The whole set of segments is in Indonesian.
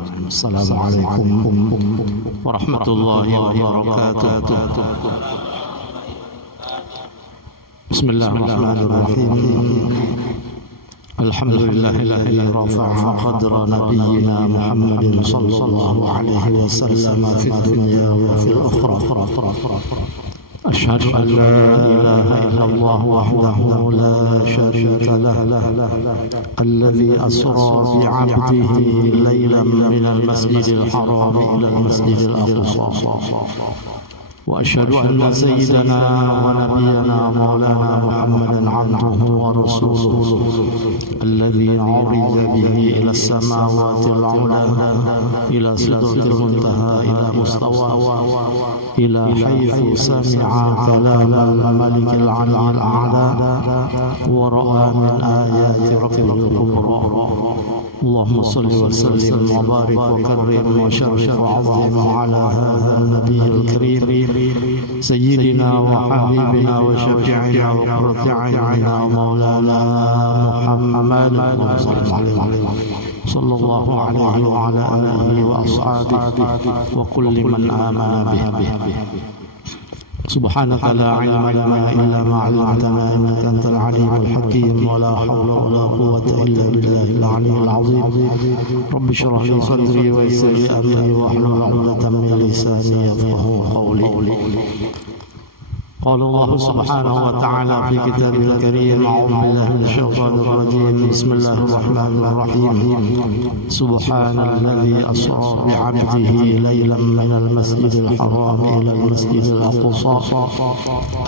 Assalamualaikum warahmatullahi wabarakatuh. Bismillahirrahmanirrahim. Alhamdulillahilladzi rafa'a qadra nabiyyina Muhammadin sallallahu alaihi wasallam fid dunya wa fil akhirah. أشهد أن لا إله إلا الله وحده لا شريك له الذي أسرى بعبده ليلا من المسجد الحرام إلى المسجد الأقصى وأشهد أن سيدنا ونبينا مولانا محمدا عبده ورسوله الذي عرج به إلى السماوات العلى إلى سدرة المنتهى إلى مستوى إلى حيث سمع كلام الملك العلي الأعلى ورأى من آيات ربه الكبرى. اللهم صل وسلم وبارك وكرم وشرف وعظم على هذا النبي الكريم سيدنا وحبيبنا وشفيعنا وقرة أعيننا ومولانا محمد صلى الله عليه وعلى آله وأصحابه وكل من آمن به. سبحانك لا علم لنا إلا ما علمتنا إنك أنت العليم الحكيم ولا حول ولا قوة إلا بالله العلي العظيم. رب اشرح لي صدري ويسر لي أمري واحلل عقدة من لساني يفقهوا قولي. قال الله سبحانه وتعالى في كتابه الكريم: أعوذ بالله من الشيطان الرجيم، بسم الله الرحمن الرحيم. سبحان الذي أسرى بعبده ليلا من المسجد الحرام إلى المسجد الأقصى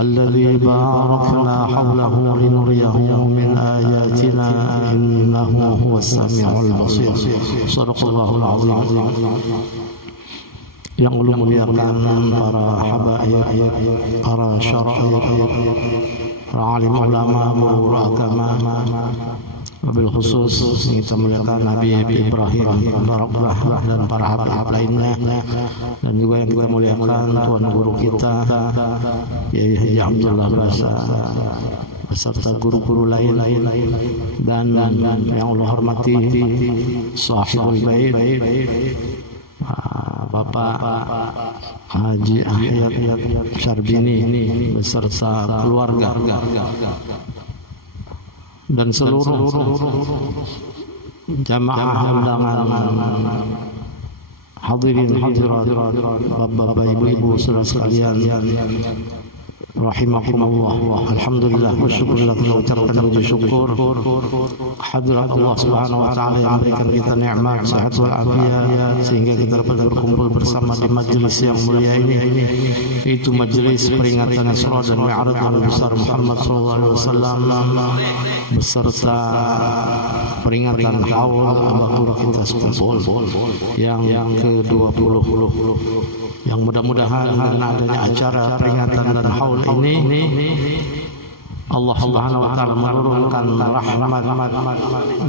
الذي باركنا حوله لنريه من آياتنا إنه هو السميع البصير. صدق الله العظيم. Yang Allah muliakan para habaib, para syaraib, para alim ulama, guru agama, wabil khusus kita muliakan Habib Ibrahim Baraklah dan para habaib lainnya, dan juga yang kita muliakan tuan guru kita Yai Abdullah Basa beserta guru-guru lain dan yang Allah hormati sahibul bait Bapak Haji Ahyad Syarbini beserta keluarga dan seluruh jamaah undangan hadirin hadirat, bapak ibu saudara sekalian rahimakumullah. Alhamdulillah, bersyukurlah kita ucapkan puji syukur hadirat Allah Subhanahu wa taala yang memberikan kita nikmat sehat wal afiat sehingga kita dapat berkumpul bersama di majelis yang mulia ini, yaitu majelis peringatan Isra dan Mi'raj Nabi besar Muhammad sallallahu alaihi wasallam beserta peringatan haul Abahur kita sekumpul yang ke-20, yang mudah-mudahan dengan adanya acara peringatan dan haul ini Allah Subhanahu wa taala menurunkan rahmat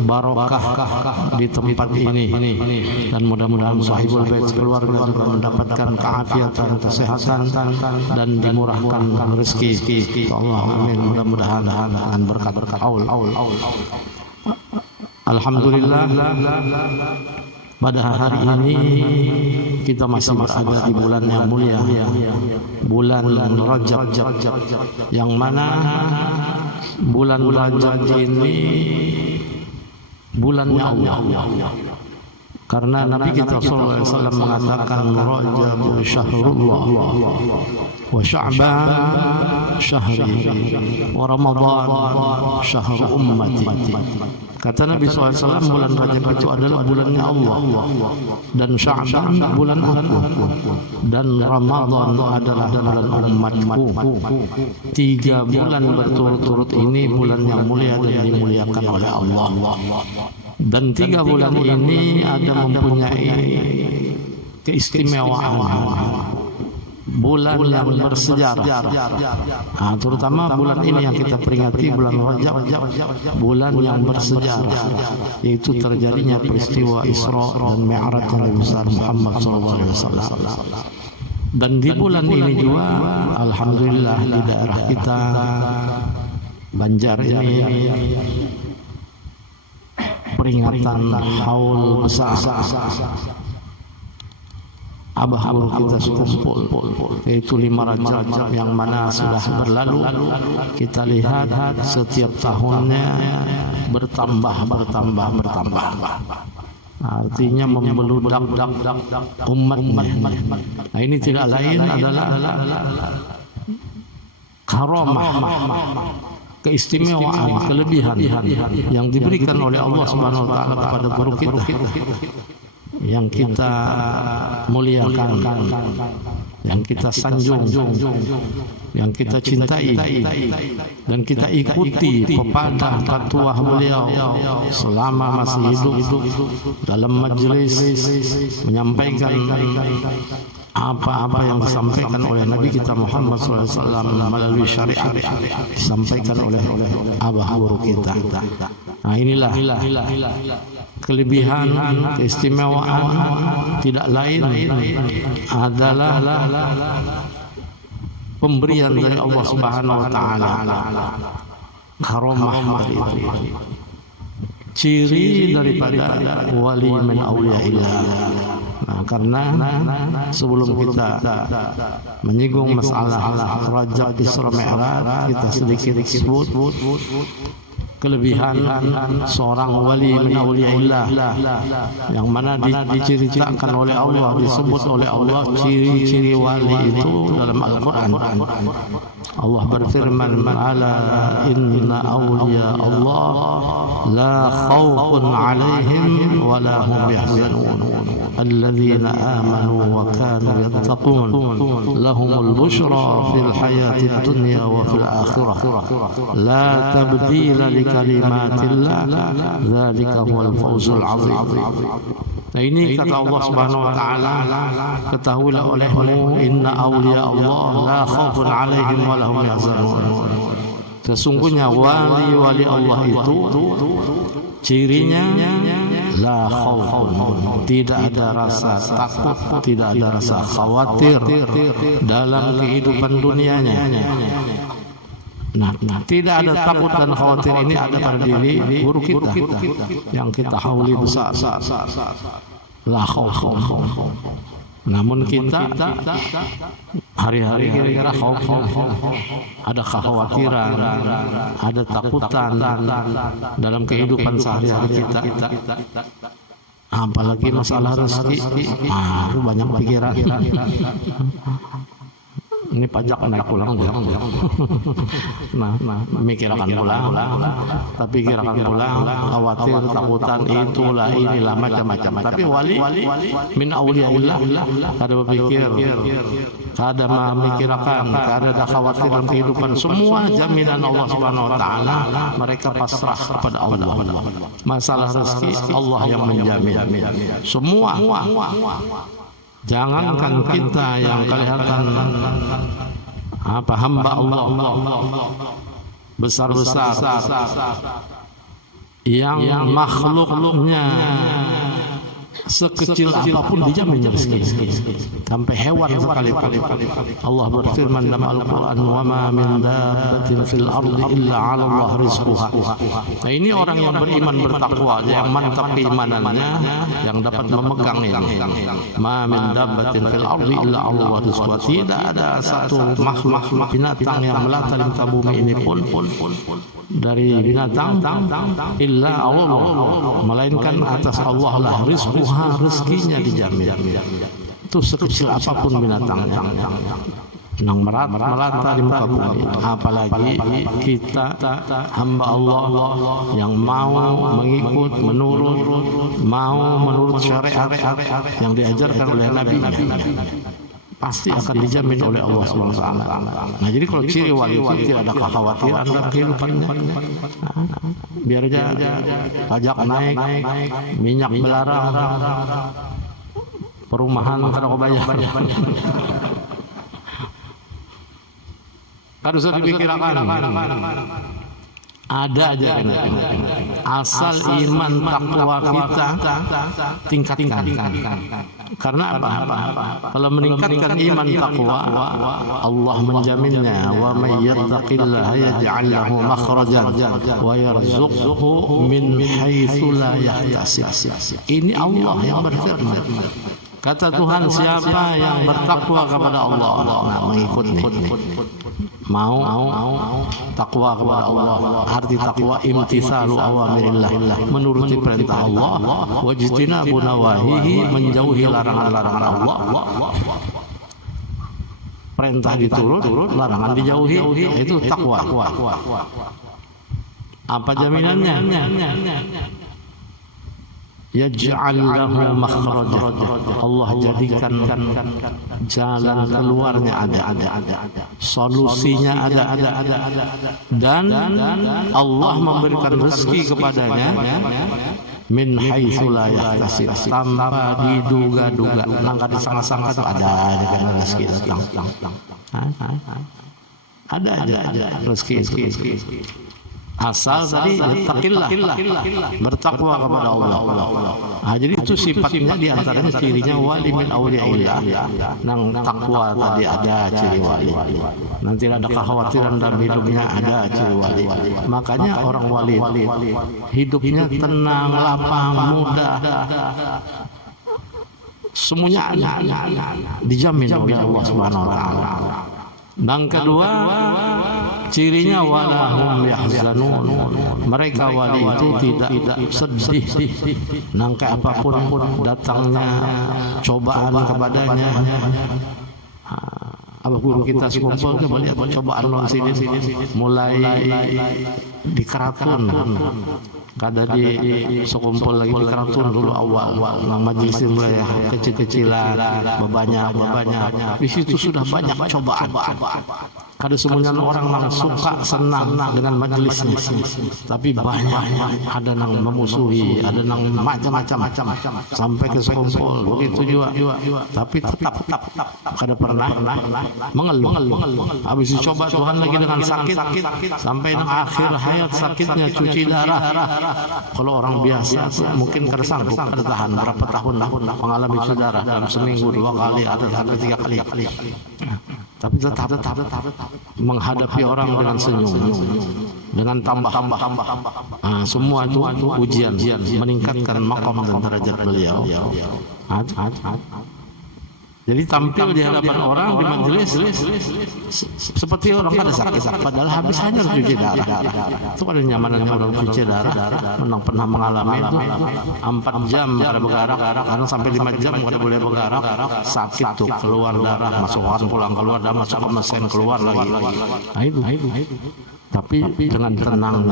barakah di tempat ini, dan mudah-mudahan sahibul bait keluarga juga mendapatkan keafiatan, kesehatan dan dimurahkan rezeki. Allah amin, mudah-mudahan dengan berkat haul. Alhamdulillah, pada hari ini kita masih berada di bulan yang mulia, bulan Rajab, yang mana bulan Rajab ini bulannya Allah. Karena Nabi kita sallallahu alaihi wasallam mengatakan Rajab syahrullah wa Sya'ban syahri wa Ramadan syahru ummati. Kata Nabi SAW, bulan Rajab itu adalah bulannya Allah, dan Sya'ban bulan aku, dan Ramadan adalah bulan umatku. 3 bulan berturut-turut ini bulan yang mulia dan dimuliakan oleh Allah. Dan 3 bulan ini ada mempunyai keistimewaan, bulan yang bersejarah. Terutama bulan ini yang kita peringati, bulan Rajab, bulan yang bersejarah, yaitu terjadinya peristiwa Isra dan Mi'raj Nabi besar Muhammad SAW. Dan di bulan ini juga alhamdulillah di daerah kita Banjar ini peringatan haul besar abah abah kita sekumpul, yaitu 5 Rajab yang mana sudah berlalu. Kita lihat setiap tahunnya bertambah. Artinya membeludak umatnya. Nah, ini tidak lain adalah karamah, keistimewaan, kelebihan yang diberikan oleh Allah Subhanahu wa taala kepada guru kita yang kita muliakan, yang kita sanjung, yang kita cintai, dan kita ikuti pepadah fatwa beliau selama masih hidup dalam majelis menyampaikan apa-apa yang disampaikan oleh Nabi kita Muhammad SAW melalui syariat disampaikan oleh abah guru kita. Nah, inilah kelebihan, keistimewaan tidak lain adalah pemberian dari Allah Subhanahu wa taala, karamah itu ciri daripada wali min auliyaillah. Nah, karena sebelum kita menyinggung masalah Rajab Isra Mi'raj, kita sedikit sebut kelebihan seorang wali min auliyaillah yang mana diceritakan oleh Allah, disebut oleh Allah ciri-ciri wali itu dalam Al-Quran. Allah berfirman, ala inna awliya Allah la khawfun alaihim wa la hum yahzanun alladzina amanu wa kanu yattaqun lahumul bushra fil hayatid dunya wa fil akhirah la tabdila li kalimatillah dzalika huwal fawzul azim. Nah, ini kata Allah Subhanahu wa taala, ketahuilah olehmu inna awliya Allah la khaufun alaihim wa lahum yahzanun. Sesungguhnya wali-wali Allah itu cirinya la khaufun, tidak ada rasa takut, tidak ada rasa khawatir dalam kehidupan dunianya. Nah, tidak ada takut dan khawatir ini ada pada diri guru kita yang kita hauli besar. La khauf. Namun kita hari-hari kira-kira khauf, ada kekhawatiran, ada takutan dalam kehidupan sehari-hari kita. Apalagi masalah rezeki, banyak pikiran. Ini pajak naik pulang. Nah, mikirkan pulang, tapi kirakan pulang, khawatir, takutan, itulah inilah macam-macam. Tapi wali min auliyaillah kada berpikir, kada memikirkan, kada ada khawatir dalam kehidupan. Semua jaminan Allah Subhanahu wa taala mereka pasrah kepada Allah. Masalah rezeki Allah yang menjamin. Semua. Jangankan kita yang kelihatan hamba Allah besar-besar, yang makhluknya sekecil apapun dijamin rezeki. Sampai hewan sekalipun Allah berfirman dalam Al-Quran, wa ma min dabbatin fil ardi illa 'ala Allah rizquha. Nah, ini orang yang beriman bertakwa, yang mantap keimanannya, yang dapat memegang ini. Ma min dabbatin fil ardi illa 'ala Allah rizquha. Tidak ada satu makhluk binatang yang melata di muka bumi ini pun dari binatang illa Allah, melainkan atas Allah lah rizquha, rezekinya dijamin. Itu sekecil apapun binatangnya yang melata di muka bumi. Apalagi kita hamba Allah yang mau mengikut, menurut syariat yang diajarkan oleh Nabi, pasti akan dijamin oleh Allah SWT. Nah, jadi kalau ciri wali itu tidak ada kekhawatiran dalam kehidupannya. Biar aja pajak naik, minyak belarang, perumahan kada kau bayar. Harus dipikirkan. Ada aja asal iman takwa kita tingkatkan. Karena apa? Kalau meningkatkan iman takwa, Allah menjaminnya. Wa may yattaqillaha yaj'al lahu makhrajan wa yarzuqhu min haitsu la yahtasib. Ini Allah yang berfirman. Kata Tuhan, siapa yang bertakwa kepada Allah, nah mengikut nih. Mau takwa kepada Allah. Arti takwa imtitsalu awamirillah, menuruti perintah Allah, wajtinabu nawahihi, menjauhi larangan-larangan Allah. Perintah diturut, larangan dijauhi, itu takwa. Apa jaminannya? Yaj'al lahu makhraja, Allah jadikan jalan keluarnya ada, solusinya ada, dan Allah memberikan rezeki kepadanya min haitsu la yahtasib, tanpa diduga-duga, nggak disangka-sangka tuh ada aja rezeki datang. Ada aja rezeki. Asal tadi takillah, bertakwa kepada Allah. Nah, jadi itu sifatnya diantaranya cirinya wali min auliyaillah. Nang takwa tadi ada ciri wali. Nanti ada kekhawatiran dalam hidupnya, ada ciri wali. Makanya orang wali hidupnya tenang, lapang, mudah. Semuanya dijamin oleh Allah Subhanahu wa taala. Dan kedua, cirinya walahum yahzanun, mereka wali itu tidak sedih nangka apapun datangnya cobaan kepadanya. Apa guru kita sekumpul ke banyak cobaan non sini mulai dikeratun. Kada di sekumpul lagi dikeratun dulu awal majelis mulai kecil-kecilan, banyak. Di situ sudah banyak cobaan. Kada semuanya orang yang suka senang dengan majelisnya, tapi banyak ada yang memusuhi, ada yang macam-macam sampai ke sekumpul begitu juga. Tapi tetap kada pernah mengeluh. Habis dicoba Tuhan lagi dengan sakit sampai akhir hayat sakitnya cuci darah. Kalau orang biasa mungkin kada sanggup, kada tahan berapa tahun mengalami cuci darah dalam seminggu 2 kali, ada 3 kali. Tapi tetap menghadapi orang dengan senyum, dengan tambah. Semua itu ujian meningkatkan maqam dan derajat beliau. Jadi tampil di hadapan orang di majelis seperti orang kada sakit, padahal habis hanya cuci darah. Itu ada nyamanannya orang cuci darah. Menang pernah mengalami itu 4 jam kada bergerak, karena sampai 5 jam kada boleh bergerak. Sakit tuh, keluar darah, masukkan pulang keluar darah, masuk ke mesin keluar lagi. Nah itu. Tapi dengan tenang.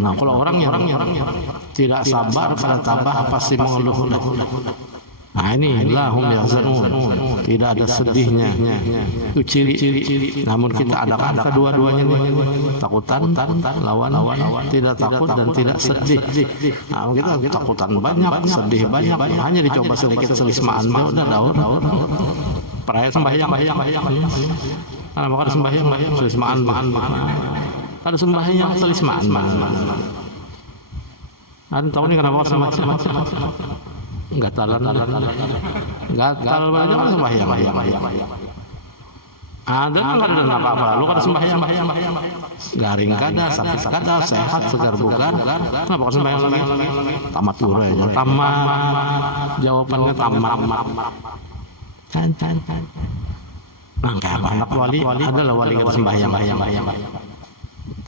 Nah kalau orang yang tidak sabar kada tabah pasti mengeluh. Nah ini lahum yahzanun, tidak ada sedihnya. Itu ciri. Namun kita adakan kedua-duanya nih, takutan lawan tidak takut dan tidak sedih. Nah kita takutan banyak, sedih banyak, hanya dicoba sedikit selismaan udah daur. Peraya sembahyang. Karena maka sembahyang selismaan. Ada sembahyang selismaan. Ada tahu nih kenapa sembahyang? Gatal banyak kan sembahyang. Ada kan ada apa-apa, lu kada sembahyang. Garing kada, sakit kada, sehat, segar bugar. Kenapa kau sembahyang lagi? Tamat dulu aja. Tamat. Jawabannya tamat. Can. Nah, kayak anak wali adalah wali kada sembahyang.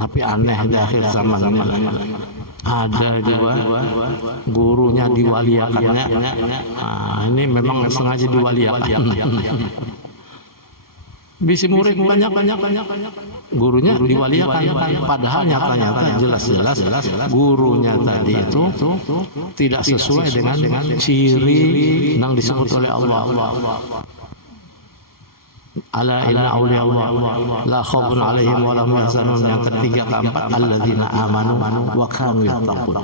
Tapi aneh di akhir zaman ini ada juga gurunya diwaliakannya. Ini memang sengaja diwaliakan. Bisi murid banyak. Gurunya diwaliakan, padahal nyata-nyata jelas gurunya tadi itu tidak sesuai dengan ciri yang disebut oleh Allah. Ala inna awliya Allah la khaufun alaihim wa lahum yahzanun. Yang ketiga keempat, alladzina amanu wa kanu yattaqun.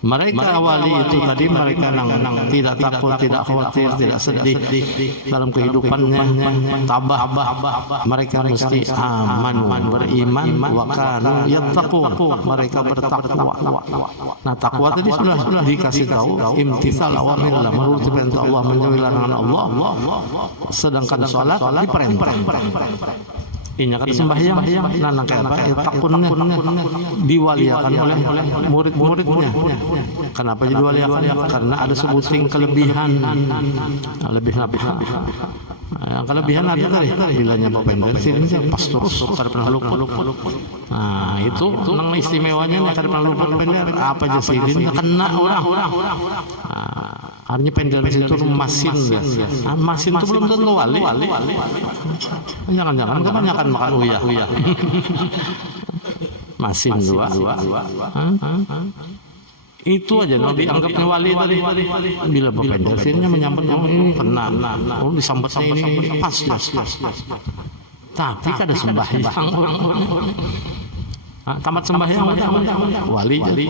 Mereka wali itu tadi mereka yang tidak takut, tidak khawatir, tidak sedih dalam kehidupannya, tabah. Mereka mesti amanu, beriman, wa kanu yattaqun. Mereka bertakwa. Nah, takwa tadi sudah dikasih tahu, imtitsal awamirillah, menuruti perintah Allah, menjauhi larangan Allah. Sedangkan salat diperintah. Ini kan sembahyang, nah kayak apa? Takunnya diwaliakan oleh murid-muridnya. Kenapa diwaliakan? Karena ada sebuting kelebihan. Lebih apa? Yang kelebihan ada tadi, bilanya Bapak Pendek sini pas terus kada pernah lupa. Nah itu nang istimewanya kada pernah lupa Pendek. Apa aja sih ini kena orang. Artinya pendek itu masin. Masin itu belum tentu wali. Jangan-jangan kebanyakan makan uyah. Masin dua. Itu aja dianggapnya wali tadi. Bila berpendek sininya menyambut ini kena. Oh disambutnya ini pas. Tapi kada sembahyang. Tamat sembahyang wali jadi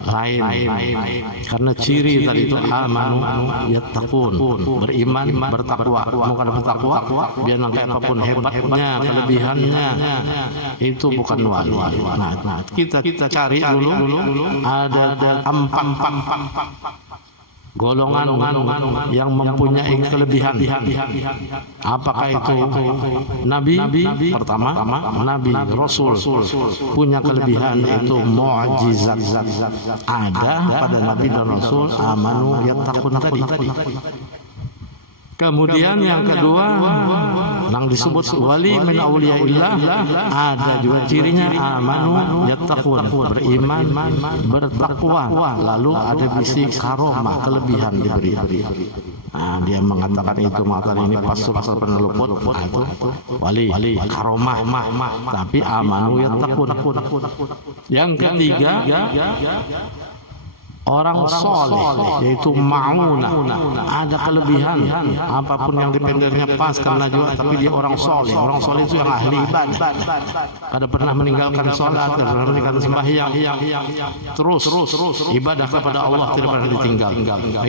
lain. Karena ciri tadi itu amanu yattaqun, beriman, bertakwa. Bukan bertakwa biar nangka apapun hebatnya, kelebihannya, itu bukan wali. Nah, kita cari dulu ada empat golongan yang mempunyai kelebihan. Apakah itu nabi? Pertama, nabi rasul punya kelebihan, yaitu mukjizat. Ada pada nabi dan rasul amanu yattaqun tadi. Kemudian yang kedua, yang disebut wali min auliyaillah, ada juga cirinya amanu yattaqun, beriman, bertakwa. Lalu ada bisi karomah, kelebihan diberi. Nah, dia mengatakan ini pastor pernah luput, itu wali karomah. Tapi amanu yattaqun. Yang ketiga, orang soleh, yaitu ma'unah, ada kelebihan, apapun yang dipendelnya pas karena juga, tapi dia orang soleh. Orang soleh itu yang ahli ibadah, ada pernah meninggalkan sholat, ada pernah meninggalkan sembahyang, terus ibadah kepada Allah tidak pernah ditinggal.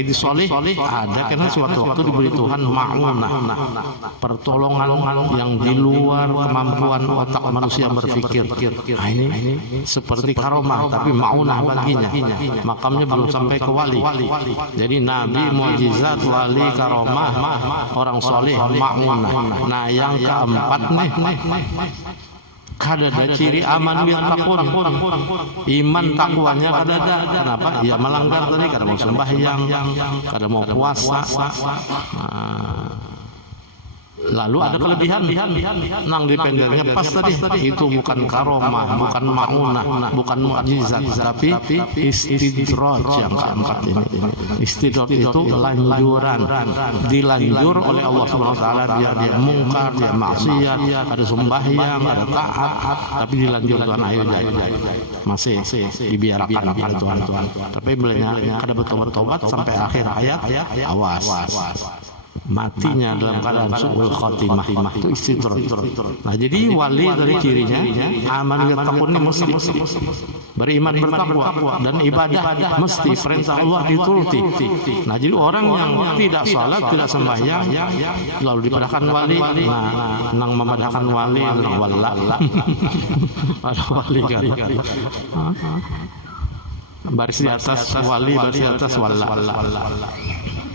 Itu soleh ada karena suatu waktu diberi Tuhan ma'unah, pertolongan yang di luar kemampuan otak manusia berpikir. Nah, ini seperti karomah, tapi ma'unah baginya, makamnya belum sampai ke wali. Jadi nabi, mukjizat, wali, karomah, orang soleh, ma'munah. Nah yang keempat nih, kada ada ciri aman yattaqun, iman takwanya kada ada. Kenapa? Ya melanggar tadi, kada mau sembahyang, kada mau puasa. Lalu ada kelebihan nang dipendelnya pas tadi, itu bukan karomah, bukan ma'unah, bukan mukjizat, tapi istidraj. Yang keempat ini, istidraj itu lanjuran, dilanjur oleh Allah Subhanahu wa taala, dia mungkar, dia maksiat, ada sembahyang, ada taat, tapi dilanjurkan akhirnya masih dibiarkan oleh Tuhan. Tapi bilanya kada bertobat sampai akhir ayat, awas matinya dalam keadaan su'ul khatimah, itu istidraj. Nah jadi wali dari cirinya aman yattaqun ini mesti beriman, bertakwa, dan ibadah mesti perintah Allah dituruti. Nah jadi orang yang tidak salat, tidak sembahyang, lalu dipadahkan wali, nah nang memadahkan wali nang walla ada wali kan baris di atas wali, baris di atas walla.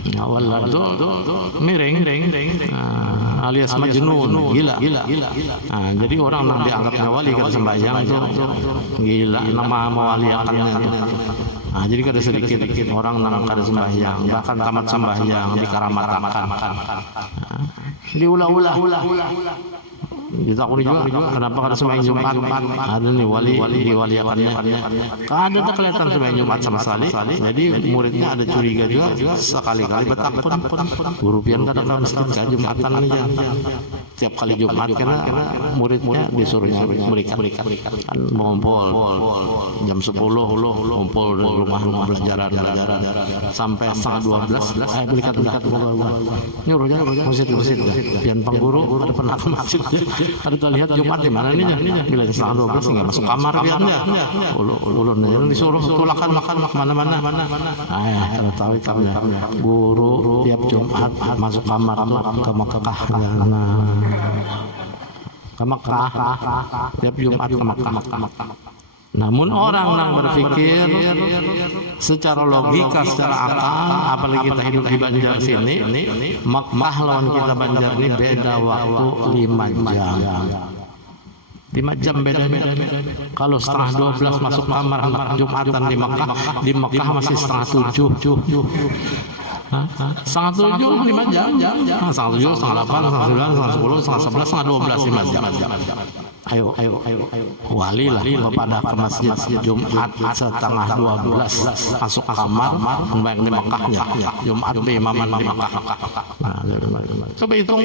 Ya wallah itu miring, alias majnun, gila. Nah, jadi orang yang dianggapnya wali kada sembahyang itu gila, nama mewaliakannya. Nah, jadi kada sedikit orang yang kada sembahyang, bahkan tamat sembahyang dikaramatakan, diulah-ulah. ditakuni juga kenapa kada sembahyang Jumat. Ada nih wali-waliakannya. Kada ada kelihatan sembahyang Jumat sama sekali. Jadi muridnya ada curiga juga, sekali-kali betakun guru pian kada ke masjid ka Jumatan aja. Tiap kali Jumat karena muridnya disuruhnya berikan kan mengumpul jam 10 ngumpul di rumah belajaran sampai setengah 12 berikan nyuruhnya masjid pian pangguru ada pernah ke masjid. Ada terlihat Jumat di mana ini bila setengah 12 nggak masuk kamar biarnya ulun disuruh tulakan makan mana-mana. Kalau tahu ya guru tiap Jumat masuk kamar tuh ke Mekah ke Mekah tiap Jumat ke Mekah. Namun orang yang berpikir secara logika, secara akal, apalagi kita hidup di Banjar sini, Mekah lawan kita Banjar ini beda waktu 5 jam. 5 jam beda. Kalau setengah 12 masuk kamar anak Jumatan di Mekah masih setengah 7. Setengah 7 5 jam. Setengah 7, setengah 8, setengah 9, setengah 10, setengah 11, setengah 12 5 jam. Ayo wali lah kepada ke masjid Jumat setengah 12 masuk kamar membayang di Mekahnya Jumat di imaman di Mekah. Coba hitung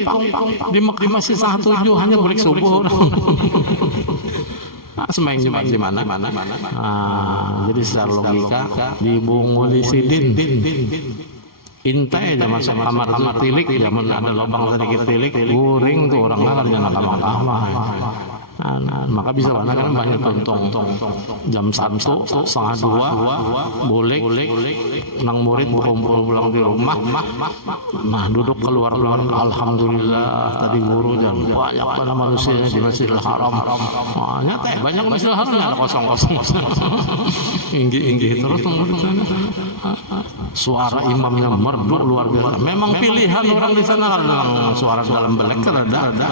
di Mekah masih setengah 7 hanya balik subuh. Sembahyang Jumat di mana? Jadi secara logika di Bunguli Sidin intai aja masuk kamar tilik dia ada lubang sedikit tilik guring tuh orang nakal jangan kamar. Maka bisa mana kan banyak tonton jam 1 setengah 2 boleh nang murid berkumpul pulang di rumah duduk keluar alhamdulillah tadi guru dan banyak pada manusia di Masjidil Haram nyata banyak Masjidil Haram ada kosong inggi terus suara imamnya merdu luar biasa. Memang pilihan orang di sana dalam suara dalam belek ada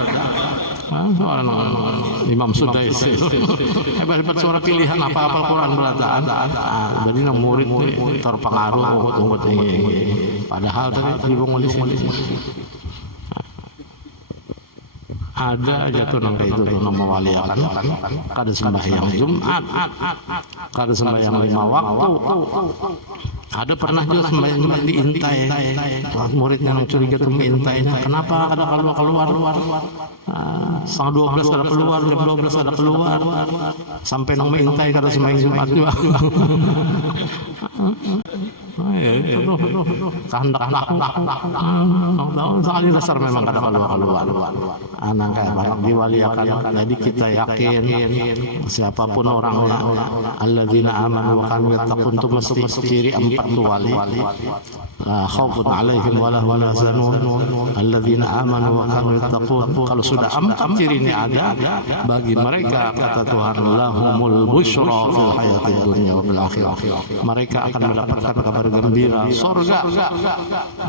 suara Imam Sudais hebat suara pilihan apa Quran berada jadi nang murid terpengaruh tunggu padahal tadi di Bunguli sini ada aja tuh nang itu tuh nama wali kan kada sembahyang Jumat kada sembahyang 5 waktu. Ada pernah juga sembahyang diintai muridnya yang curiga tuh intainya kenapa ada keluar setengah 12 ada keluar jam 12 ada keluar sampai nang mengintai kada sembahyang Jumat juga. Kehendak tahu sekali dasar memang kada keluar anak kayak banyak diwaliakan. Jadi kita yakin siapapun orangnya alladzina amanu wa kanu yattaqun itu mesti ciri 4 wali khaufun alaihim wala hum yahzanun alladzina amanu wa kanu yattaqun. Kalau sudah 4 ciri ini ada bagi mereka kata Tuhan lahumul busyra fil hayatid dunya wa fil akhirah, mereka akan mendapatkan kabar gembira surga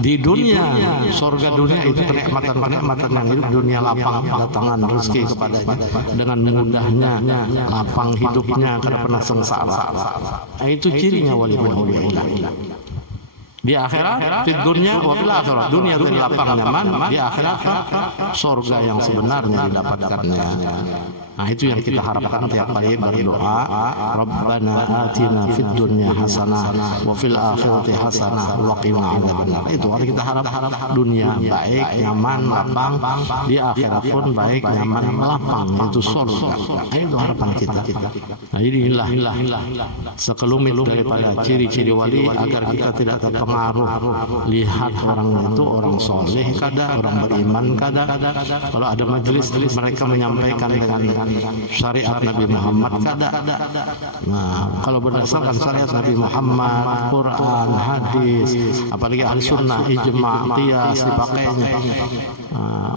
di dunia. Surga dunia itu kenikmatan yang hidup dunia lapang datangan rezeki kepadanya dengan mudahnya lapang hidupnya karena pernah sengsara. Itu cirinya wali Allah. Di akhirat di dunia dunia itu lapang nyaman, di akhirat surga yang sebenarnya didapatkannya. Nah itu yang kita harapkan tiap kali berdoa Rabbana atina fid dunya hasanah wa fil akhirati hasanah wa qina adzabannar. Itu harus kita harap dunia baik, nyaman, lapang, di akhirat pun baik, nyaman, lapang, itu surga. Itu harapan kita. Nah inilah sekelumit daripada ciri-ciri wali agar kita tidak terpengaruh lihat orang itu orang soleh kada, orang beriman kada. Kalau ada majelis mereka menyampaikan dengan syariat Nabi Muhammad kada. Nah, kalau berdasarkan syariat Nabi Muhammad, Quran, hadis, apalagi ahli sunnah, ijma, qiyas dipakainya.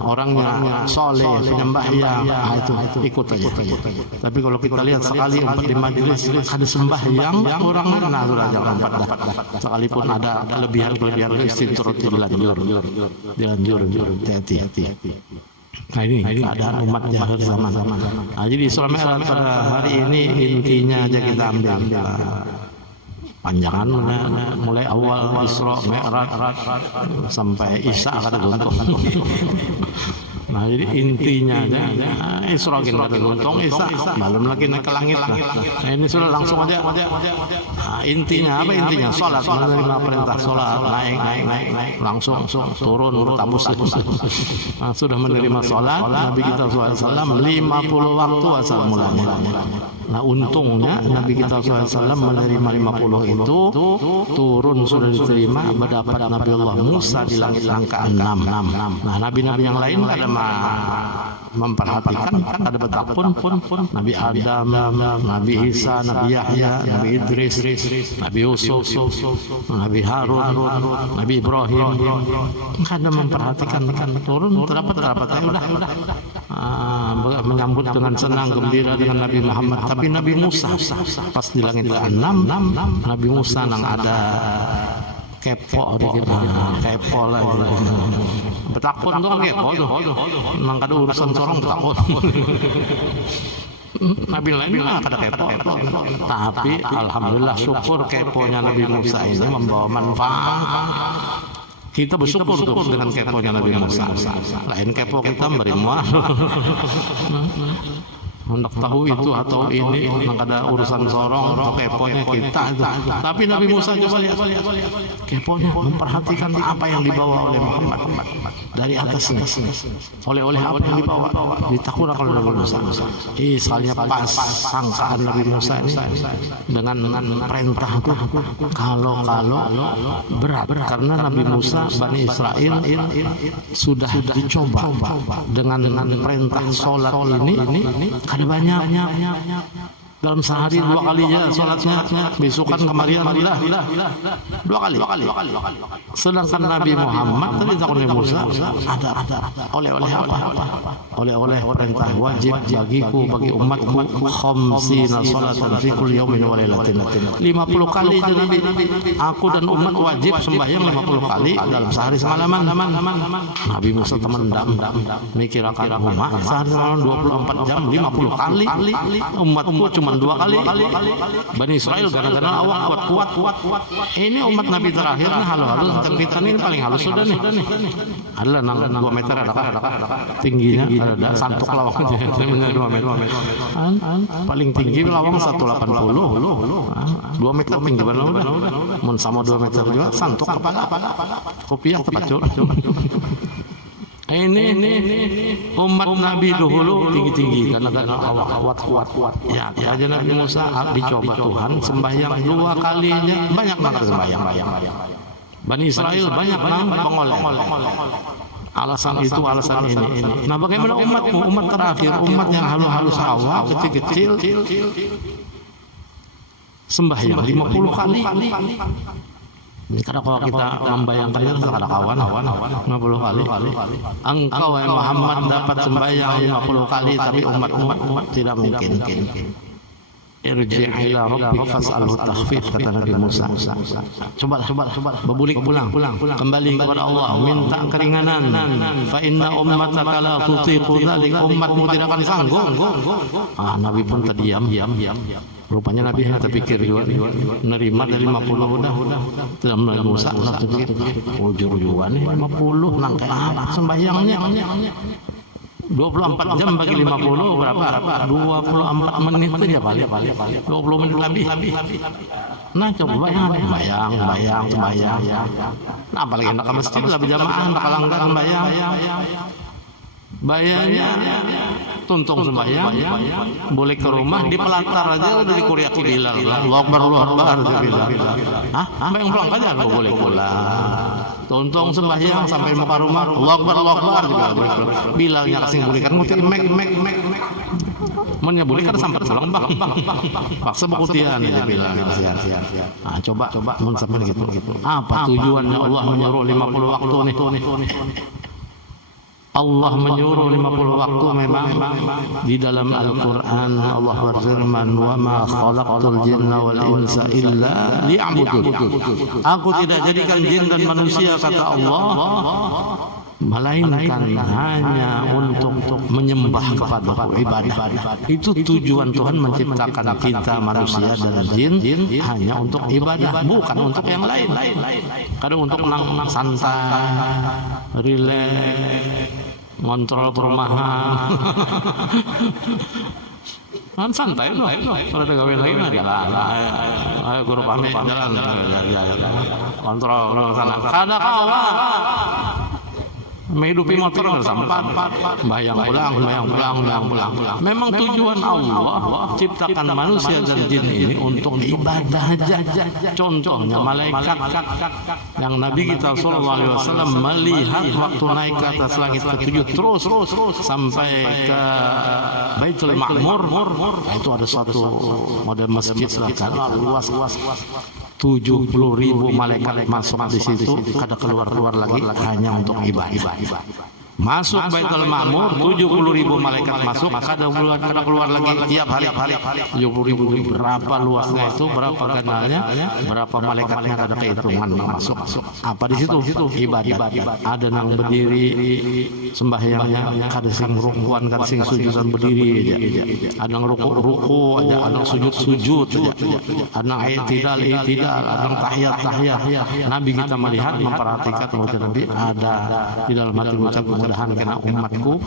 Orangnya soleh, penyembahyang, itu ikut aja. Tapi kalau kita lihat sekali di majelis ada sembahyang, orang mana sudah jangan pada. Sekalipun ada kelebihan istighfar dilanjur, hati-hati. Nah ini keadaan umat jahil zaman. Nah, jadi Isra Mi'raj pada hari ini intinya aja kita ambil panjangan mulai awal Isra Mi'raj sampai Isya kada tuntuk. Nah jadi intinya aja, Isra kata lontong Isa belum lagi naik ke langit. Nah ini sudah langsung aja. Nah, intinya apa intinya? Sholat, menerima perintah sholat, naik langsung turun bertabus. Nah, sudah menerima sholat, Nabi kita SAW 50 waktu asal mulanya. Nah untungnya Nabi kita SAW menerima 50 itu turun sudah diterima, berdapat Nabi Allah Musa di langit angka 6. Nah nabi-nabi yang lain kada memperhatikan, kada betapun Nabi Adam, Nabi Isa, Nabi Yahya, Nabi Idris, Nabi Yusuf, Nabi Harun, Nabi Ibrahim, kada memperhatikan turun terdapat udah menyambut dengan senang gembira dengan Nabi Muhammad. Tapi Nabi Musa pas di langit ke-6, Nabi Musa nang ada kepo dikit, kepo lah betakun tuh kan kepo tuh nang kada urusan sorong betakun. Nabi lain mah kada kepo, tapi alhamdulillah syukur keponya Nabi Musa ini membawa manfaat. Kita bersyukur tuh dengan keponya Nabi Musa. Lain kepo kita beri mual. Hendak tahu itu atau ini, nang ada urusan sorong atau keponya kita itu. Tapi Nabi Musa coba lihat keponya, memperhatikan apa yang dibawa oleh Muhammad dari atasnya, oleh apa yang dibawa. Ditakut kalau Nabi Musa. Soalnya pas sangkaan Nabi Musa ini dengan perintah kalau berat karena Nabi Musa Bani Israel sudah dicoba dengan perintah sholat ini. Ada banyak dalam sehari 2 kali ya sholatnya, besokan kemarian lah 2 kali. Sedangkan Nabi Muhammad tadi takut Nabi Musa ada oleh-oleh apa? Oleh-oleh perintah wajib bagiku, bagi umatku, khamsina sholatan fi kulli yawmin wa lailatin. 50 kali itu Nabi, aku dan umat wajib sembahyang 50 kali dalam sehari semalaman. Nabi Musa temendam mikirakan umat sehari semalam 24 jam 50 kali, umatku cuma 2 kali. Bani Israel gara-gara awak kuat. Ini umat Nabi terakhir nih halus dan kita ini paling halus sudah nih. Adalah 2 meter ada tingginya, ada santuk lawang aja 2 meter. Paling tinggi lawang 180. 2 meter tinggi benar udah. Mun sama 2 meter juga santuk kepala. Kopiah tepat cur. Ini umat Nabi dahulu tinggi karena awak kuat. Ya aja Nabi Musa dicoba Tuhan sembahyang 2 kalinya banyak banget sembahyang. Bani Israel banyak pengoleh. Alasan itu alasan ini. Nah bagaimana umatmu, umat terakhir, umat yang halus awak kecil sembahyang 50 kali. Karena kalau kita membayangkan itu ada kawan 50 kali. Engkau wahai Muhammad dapat sembahyang 50 kali, tapi umat tidak mungkin. Irji' ila rabbik fas'alhu takhfif, kata Nabi Musa. Coba berbulik pulang kembali kepada Allah, minta keringanan. Fa inna ummataka la tutiqu dzalik, umatmu tidak akan sanggup. Nabi pun terdiam. Rupanya Nabi yang terpikir juga nerima dari 50 udah tidak melalui Musa terpikir ujung-ujungan 50 nangkai apa sembahyangnya 24 jam bagi 50 berapa 24 menit saja paling 20 menit lebih. Nah coba bayang sembahyang. Nah apalagi nak ke masjid lah berjamaah, nak ke langgar sembahyang. Bayarnya tuntung sembahyang, boleh ke rumah di pelatar aja udah dikuriaki Bilal, Allahu Akbar Bilal. Bayang pulang aja nggak boleh pulang. Tuntung sembahyang sampai muka rumah, Allahu Akbar juga Bilalnya kasih berikan muti mek. Mennya boleh kan sampai pulang bang. Paksa bekutian aja Bilal. Nah coba mun sampai gitu. Apa tujuannya Allah menyuruh 50 waktu nih? Allah menyuruh 50 waktu memang di dalam Al-Quran. Allah berfirman, wa ma khalaqtul jinna wal insa illa liya'budun. Aku tidak jadikan jin dan manusia, kata Allah, melainkan hanya untuk menyembah kepadaku, ibadah. Itu tujuan Tuhan menciptakan kita manusia dan jin hanya untuk ibadah, bukan untuk yang lain. Kadang untuk santai, relax, ngontrol perumahan. Kan santai loh, kalau ada gawe lagi mah jalan. Ayo guru pamit jalan. Kontrol sana. Kada kawan. Menghidupi motor nggak sempat, bayang pulang. Memang tujuan Allah ciptakan manusia dan jin ini untuk ibadah aja. Contohnya malaikat yang Nabi kita SAW melihat waktu naik ke atas langit ketujuh terus sampai ke Baitul Ma'mur. Itu ada suatu model masjid lah kan, luas 70.000 malaikat masuk di situ, kada keluar lagi hanya untuk ibadah. Masuk Baitul Ma'mur 70.000 malaikat masuk, kada keluar lagi tiap hari 70.000. Berapa luasnya itu, berapa kanalnya, berapa malaikatnya kada kehitungan masuk. Apa di situ? Ibadah. Ada yang berdiri sembahyangnya, kada sing rukuan, kada sing sujudan berdiri aja. Ada yang ruku aja, ada yang sujud aja. Ada yang i'tidal, ada yang tahiyat. Nabi kita melihat, memperhatikan Nabi ada di dalam hati ucap, mudah-mudahan karena umatku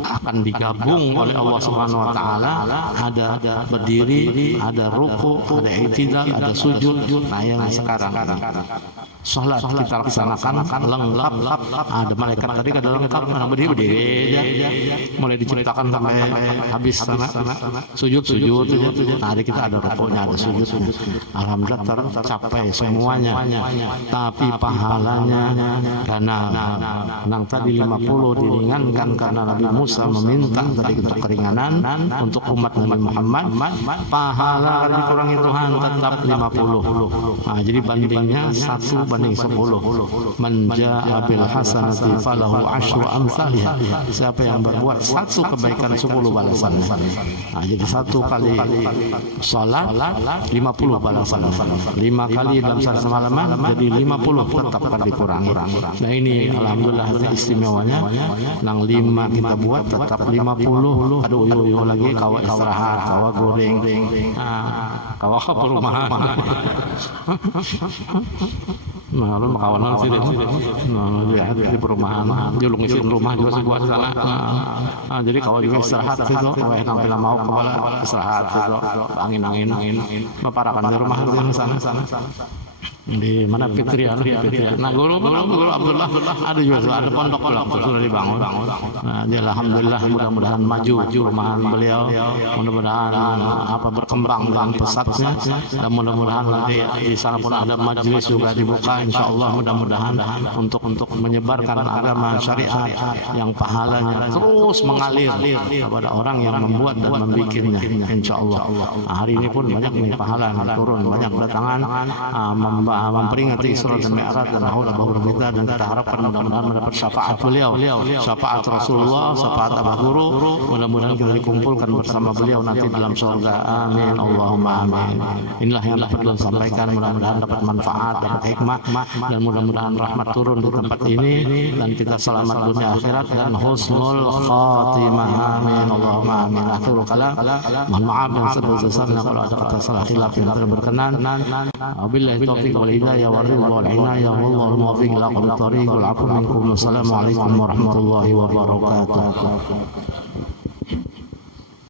akan digabung oleh Allah Subhanahu wa taala, ada berdiri, ada ruku, ada i'tidal, ada sujud. Nah, yang sekarang salat kita laksanakan lengkap. Ada malaikat tadi kada lengkap, karena berdiri aja. Mulai diciptakan sampai habis sana sujud. Nah, kita ada rukunya, ada sujud. Alhamdulillah tercapai semuanya. Tapi pahalanya karena nang tadi 50 diringankan karena Nabi Musa meminta tadi untuk keringanan untuk umat Nabi Muhammad, pahala dikurangi Tuhan tetap 50. Nah, jadi bandingnya 1:10. Man jaa bil hasanati falahu asyru amsalha. Siapa yang berbuat satu kebaikan 10 balasan. Nah, jadi satu kali salat 50 balasan. 5 kali dalam satu semalaman jadi 50 tetap akan dikurangi. Nah, ini alhamdulillah istimewanya. Nang 5 kita buat tetap 50. Aduh yo lagi kawa istirahat, kawa goreng, kawa perumahan. Nah, lu makawanan sih deh. Nah, lihat di perumahan, julung isi rumah juga sebuah sana. Nah, jadi kalau juga istirahat sih tuh, kalau yang bila mau kepala istirahat sih tuh, angin, memparakan di rumah di sana. Di mana Fitri. Nah, guru Abdullah ada juga, ada pondok sudah dibangun. Nah, jadi alhamdulillah mudah-mudahan maju rumahan beliau, mudah-mudahan berkembang dengan pesatnya, dan mudah-mudahan nanti di sana pun ada majelis juga dibuka insyaallah, mudah-mudahan untuk menyebarkan agama syariat yang pahalanya terus mengalir kepada orang yang membuat dan membikinnya insyaallah. Nah, hari ini pun banyak nih pahala yang turun, banyak datangan memperingati Isra dan Mi'raj dan haula bahur kita, dan kita harapkan mudah-mudahan mendapat syafaat beliau, syafaat Rasulullah, syafaat Abu Guru. Mudah-mudahan kita dikumpulkan bersama beliau nanti dalam surga. Amin Allahumma amin. Inilah yang dapat kita sampaikan, mudah-mudahan dapat manfaat, dapat hikmah, dan mudah-mudahan rahmat turun di tempat ini dan kita selamat dunia akhirat dan husnul khatimah. Amin Allahumma amin. Akhirul kalam, mohon maaf yang sebesar-besarnya kalau ada kata salah khilaf yang tidak berkenan. Wabillahi taufiq wal hidayah wal ridha wal inayah wallahu muwaffiq ila aqwamit thariq wal 'afwu minkum. Wassalamu alaikum warahmatullahi wabarakatuh.